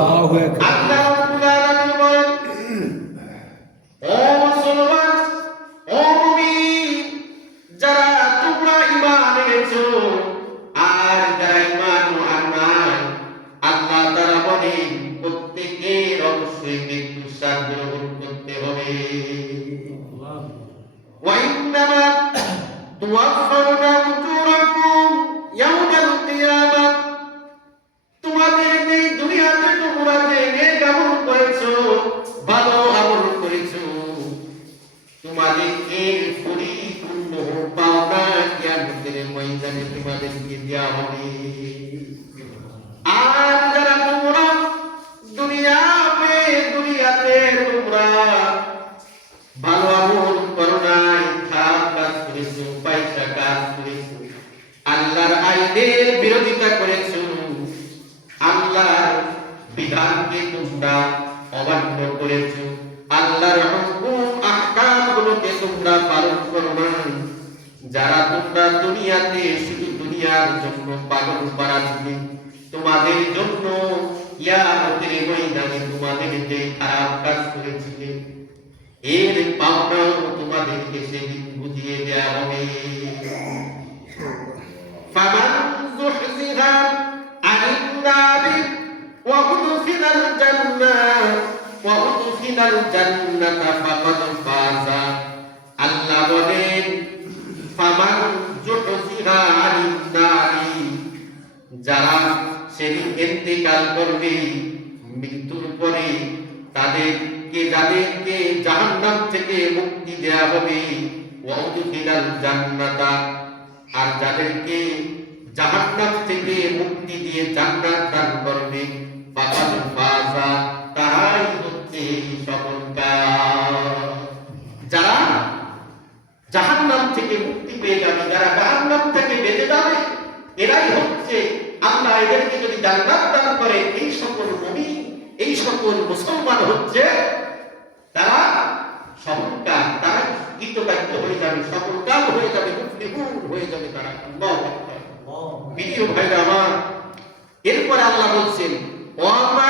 আল্লাহু আকবার। আল্লাহ রাব্বুল যারা তোমরা ঈমান এনেছো, আর যারা ঈমান আনায় আল্লাহ তাআলা বলেন তোমাদেরকে পরিপূর্ণ পাওনা কিয়ামতের ময়দানে তোমাদেরকে দেওয়া হবে আর যারা তোমরা দুনিয়াতে দুনিয়াতে তোমরা ভালো আমল করো নাই খারাপ কাজ করেছ পয়সা কাজ করেছ আল্লাহর আইনের বিরোধিতা করেছ, আল্লাহর বিধানকে তোমরা অমান্য করেছ, আল্লাহর হুকুম তোমরা পালন করো নাই যারা তোমরা দুনিয়াতে শুধু দুনিয়ার জন্য পালন করা দিবে তোমাদের জন্য ইয়ামতের ময়দানে তোমাদের যে খারাপ কাজ করেছিলে, এর পাওনা তোমাদেরকে সেদিন বুঝিয়ে দেয়া হবে। নারি ওয়া উদখিলাল জান্নাহ, ওয়া উদখিলাল জান্নাতা ফাকাদ ফাজা। আল্লাহ বলেন ফামান যুহজিহা আনিন নারি যারা সেদিন ইন্তেকাল করবে, মৃত্যুর পরে তাদেরকে, যাদেরকে জাহান্নাম থেকে মুক্তি দেয়া হবে ওয়াউদখিলাল জান্নাতা। আর যাদেরকে জাহান্নাম থেকে মুক্তি দিয়ে জান্নাত দান করবে, ফাকাদ ফাজা, তারাই হচ্ছে সফলকার যারা জাহান্নাম থেকে মুক্তি পেয়ে যাবে যারা জাহান্নাম থেকে বেঁচে যাবে এরাই হচ্ছে আল্লাহ এদেরকে যদি জান্নাত দান করে এই সকল মুমিন এই সকল মুসলমান হচ্ছে তারা সফলকার তারা কৃতকার্য হয়ে যাবে সফলকার হয়ে যাবে মুফলিহুন হয়ে যাবে তারা প্রিয় ভাইরা আমার এরপরে আল্লাহ বলছেন হায়াতুদ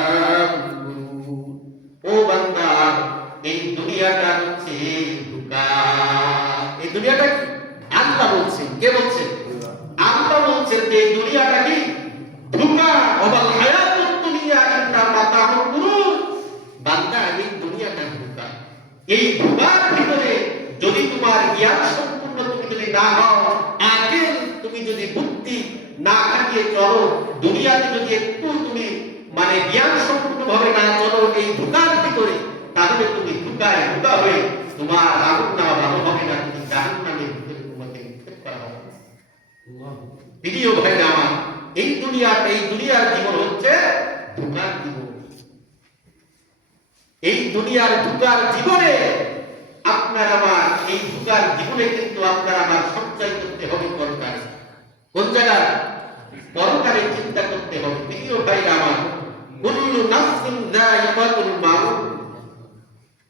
খাটিয়ে চলো দুনিয়াতে যদি একটু তুমি মানে জ্ঞান সম্পূর্ণ ভাবে না চলো এই ধোঁকার ভিতরে, তাহলে তুমি ধোঁকায় ধোঁকা হয়ে তোমার আগুন না ভালো হবে না, তুমি ভিতরে তোমাকে করা প্রিয় ভাইরা আমার, এই এই দুনিয়ার জীবন হচ্ছে ধোঁকার জীবন। এই দুনিয়ার ধোঁকার জীবনে আপনার আমার এই ধোঁকার জীবনে কিন্তু আপনার আমার সঞ্চয় করতে হবে পরকারে কোন জায়গায়? পরকারে চিন্তা করতে হবে। প্রিয় ভাইরা আমার, কুল্লু নাফসিন যায়িকাতুল মাউত।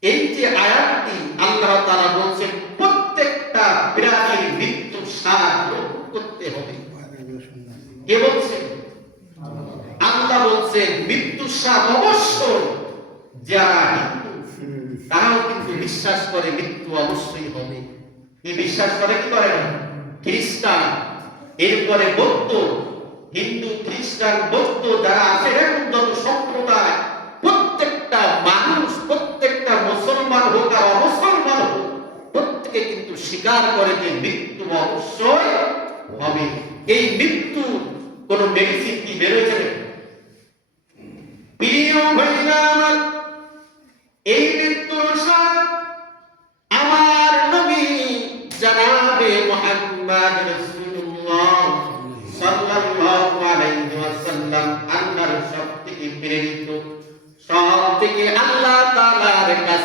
এই যে আয়াতটি আল্লাহ তাআলা বলছেন, প্রত্যেকটা প্রাণীর মৃত্যু গ্রহণ করতে হবে। কে বলছেন? আল্লাহ বলছেন, মৃত্যু স্বাদ অবশ্যই যারা তারাও কিন্তু বিশ্বাস করে মৃত্যু অবশ্যই হবে। কি বিশ্বাস করে কি করে না? খ্রিস্টান। এরপরে বৌদ্ধ। হিন্দু, খ্রিস্টান, বৌদ্ধ যারা আছে যত সম্প্রদায় প্রত্যেকটা মানুষ, প্রত্যেকটা মুসলমান হোক আর অমুসলমান হোক, প্রত্যেকে কিন্তু স্বীকার করে যে মৃত্যু অবশ্যই হবে এই মৃত্যু কোন মেডিসিন কি বেরোয়? প্রিয় আমার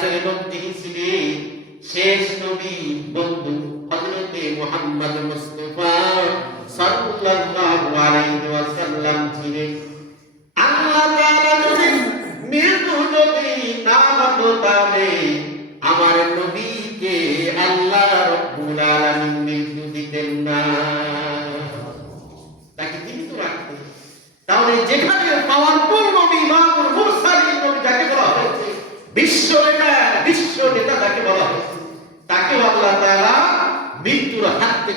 নবী ছিলেন, শেষ নবী বন্ধু হযরতে মুহাম্মদ মুস্তাফা সাল্লাল্লাহু আলাইহি ওয়াসাল্লাম ছিলেন। আল্লাহ তাআলা যদি মৃত্যু যদি না হতো তাহলে আমার নবীকে আল্লাহ আলামিন মৃত্যু দিতেন না। তাকে জীবিত রাখতেন। তাহলে যেখানে নবী ইমামুল মুরসালিন যাকে বলা হয়েছে নেতা যাকে বলা হয়েছে তাকে আল্লাহ তাআলা মৃত্যুর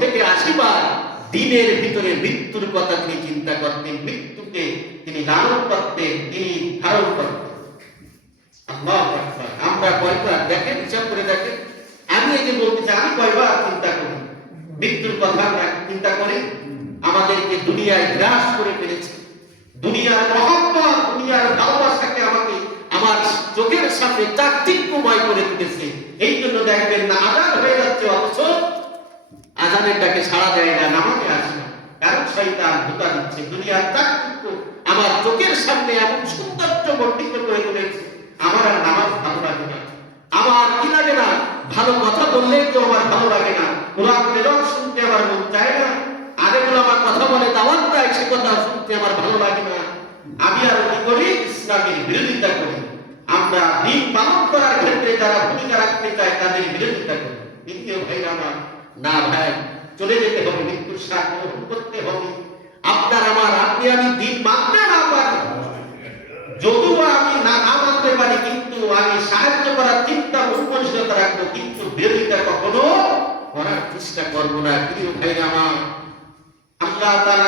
থেকে দিনের ভিতরে মৃত্যুর কথা তিনি চিন্তা করতেন, মৃত্যুকে তিনি লালন করতেন, তিনি ধারণ করতেন। আমরা কয়বার দেখেন, হিসাব করে দেখেন। আমি এই যে বলতেছি আমি কয়বার চিন্তা করি? মৃত্যুর কথা আমরা চিন্তা করি? আমাদেরকে দুনিয়ায় গ্রাস করে ফেলেছে। দুনিয়ার মহব্বত দুনিয়ার ভালোবাসাকে আমাকে আমার চোখের সামনে চাকচিক্যময় করে তুলেছে। এই জন্য দেখবেন না, আজান হয়ে যাচ্ছে, অথচ আজানের ডাকে সাড়া দেয় না, নামাজে আসে কারণ শয়তান ধোকা দিচ্ছে, দুনিয়ার চাকচিক্য আমার চোখের সামনে এমন সৌন্দর্য বর্ধিত করে তুলেছে, আমার আর নামাজ ভালো লাগে না। আমার কি লাগে না? ভালো কথা বললে তো আমার ভালো লাগে না। কোরআন তেলাওয়াত শুনতে আমার মন চায় না। আরেকগুলো আমার কথা বলে দাওয়াত দেয় সে কথা শুনতে আমার ভালো লাগে না আমি আর কি করি ইসলামের বিরোধিতা করি আমরা দিন পালন করার ক্ষেত্রে যারা ভূমিকা রাখতে চায় তাদের বিরোধিতা করি দ্বিতীয় ভাই আমার না ভাই, চলে যেতে হবে, মৃত্যুর সাথ গ্রহণ করতে হবে। আপনার আমার আপনি আমি দিন মানতে না পারি যদিও আমি না মানতে পারি, কিন্তু আমি সাহায্য করার চিন্তা উন্মোচনতা রাখব, কিন্তু বিরোধিতা কখনো করার চেষ্টা করব না। প্রিয় ভাই আমার, আল্লাহ